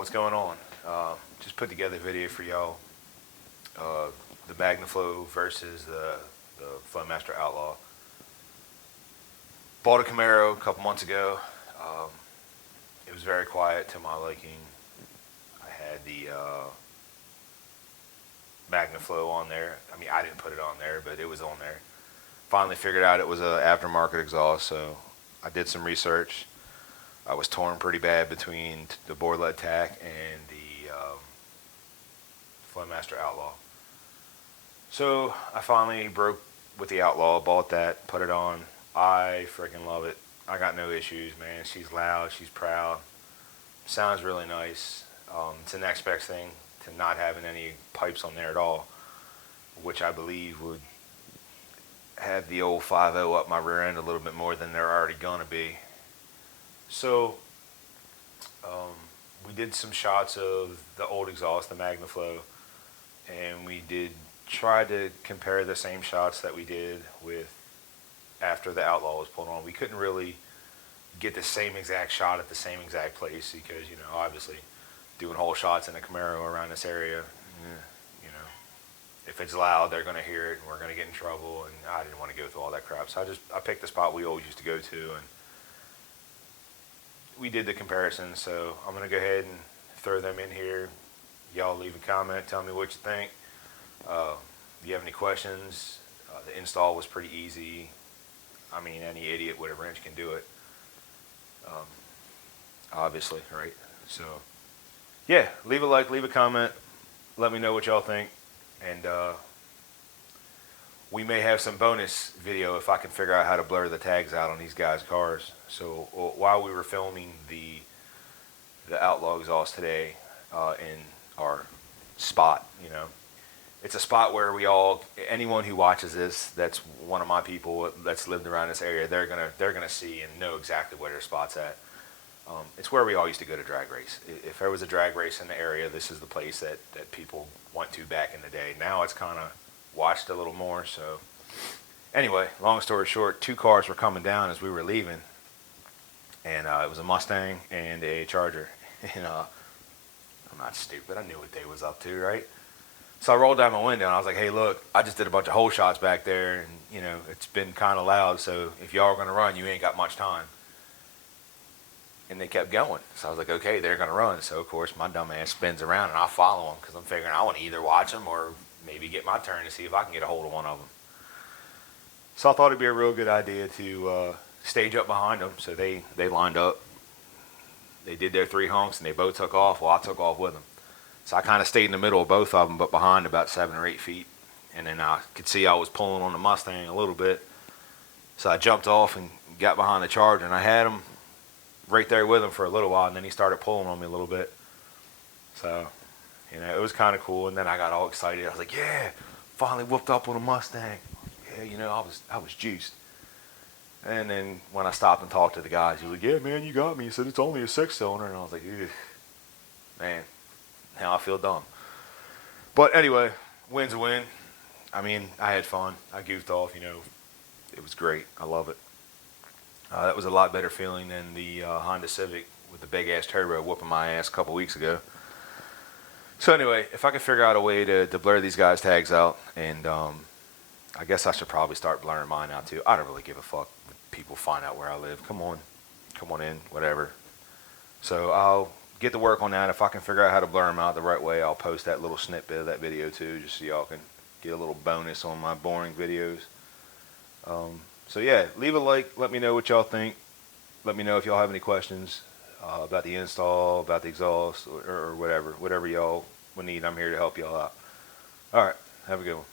what's going on? Just put together a video for y'all. The Magniflow versus the Flowmaster Outlaw. Bought a Camaro a couple months ago. It was very quiet to my liking. I had the Magniflow on there. I mean, I didn't put it on there, but it was on there. Finally figured out it was an aftermarket exhaust, so I did some research. I was torn pretty bad between the board-led tack and the Flowmaster Outlaw. So I finally broke with the Outlaw, bought that, put it on. I freaking love it. I got no issues, man. She's loud, she's proud. Sounds really nice. It's the next best thing to not having any pipes on there at all, which I believe would have the old 5.0 up my rear end a little bit more than they're already gonna be. So we did some shots of the old exhaust, the Magniflow, and we did try to compare the same shots that we did with after the Outlaw was pulled on. We couldn't really get the same exact shot at the same exact place because, you know, obviously doing whole shots in a Camaro around this area, you know, if it's loud, they're going to hear it and we're going to get in trouble, and I didn't want to go through all that crap. So I picked the spot we always used to go to, and we did the comparison. So I'm going to go ahead and throw them in here. Y'all leave a comment, tell me what you think. If you have any questions, the install was pretty easy. I mean, any idiot with a wrench can do it. Obviously, right? So, yeah, leave a like, leave a comment. Let me know what y'all think. And we may have some bonus video if I can figure out how to blur the tags out on these guys' cars. So while we were filming the Outlaw exhaust today in our spot, you know, it's a spot where anyone who watches this, that's one of my people that's lived around this area, they're gonna see and know exactly where their spot's at. It's where we all used to go to drag race. If there was a drag race in the area, this is the place that people went to back in the day. Now it's kind of watched a little more. So anyway, long story short, two cars were coming down as we were leaving, and it was a Mustang and a Charger. And I'm not stupid. I knew what they was up to, right? So I rolled down my window and I was like, hey, look, I just did a bunch of hole shots back there, and, you know, it's been kind of loud, so if y'all are going to run, you ain't got much time. And they kept going. So I was like, okay, they're going to run. So, of course, my dumb ass spins around and I follow them because I'm figuring I want to either watch them or maybe get my turn to see if I can get a hold of one of them. So I thought it'd be a real good idea to stage up behind them. So they lined up. They did their 3 honks and they both took off. Well, I took off with them. So I kind of stayed in the middle of both of them, but behind about 7 or 8 feet. And then I could see I was pulling on the Mustang a little bit. So I jumped off and got behind the Charger, and I had him right there with him for a little while, and then he started pulling on me a little bit. So, you know, it was kind of cool. And then I got all excited. I was like, yeah, finally whooped up on a Mustang. Yeah, you know, I was juiced. And then when I stopped and talked to the guys, he was like, yeah, man, you got me. He said, it's only a 6-cylinder. And I was like, ew, man, now I feel dumb. But anyway, win's a win. I mean, I had fun. I goofed off, you know. It was great. I love it. That was a lot better feeling than the Honda Civic with the big-ass turbo whooping my ass a couple weeks ago. So anyway, if I can figure out a way to blur these guys' tags out, and I guess I should probably start blurring mine out too. I don't really give a fuck when people find out where I live. Come on in, whatever. So I'll get to work on that. If I can figure out how to blur them out the right way, I'll post that little snippet of that video too, just so y'all can get a little bonus on my boring videos. So yeah, leave a like. Let me know what y'all think. Let me know if y'all have any questions about the install, about the exhaust, or whatever y'all would need. I'm here to help y'all out. All right, have a good one.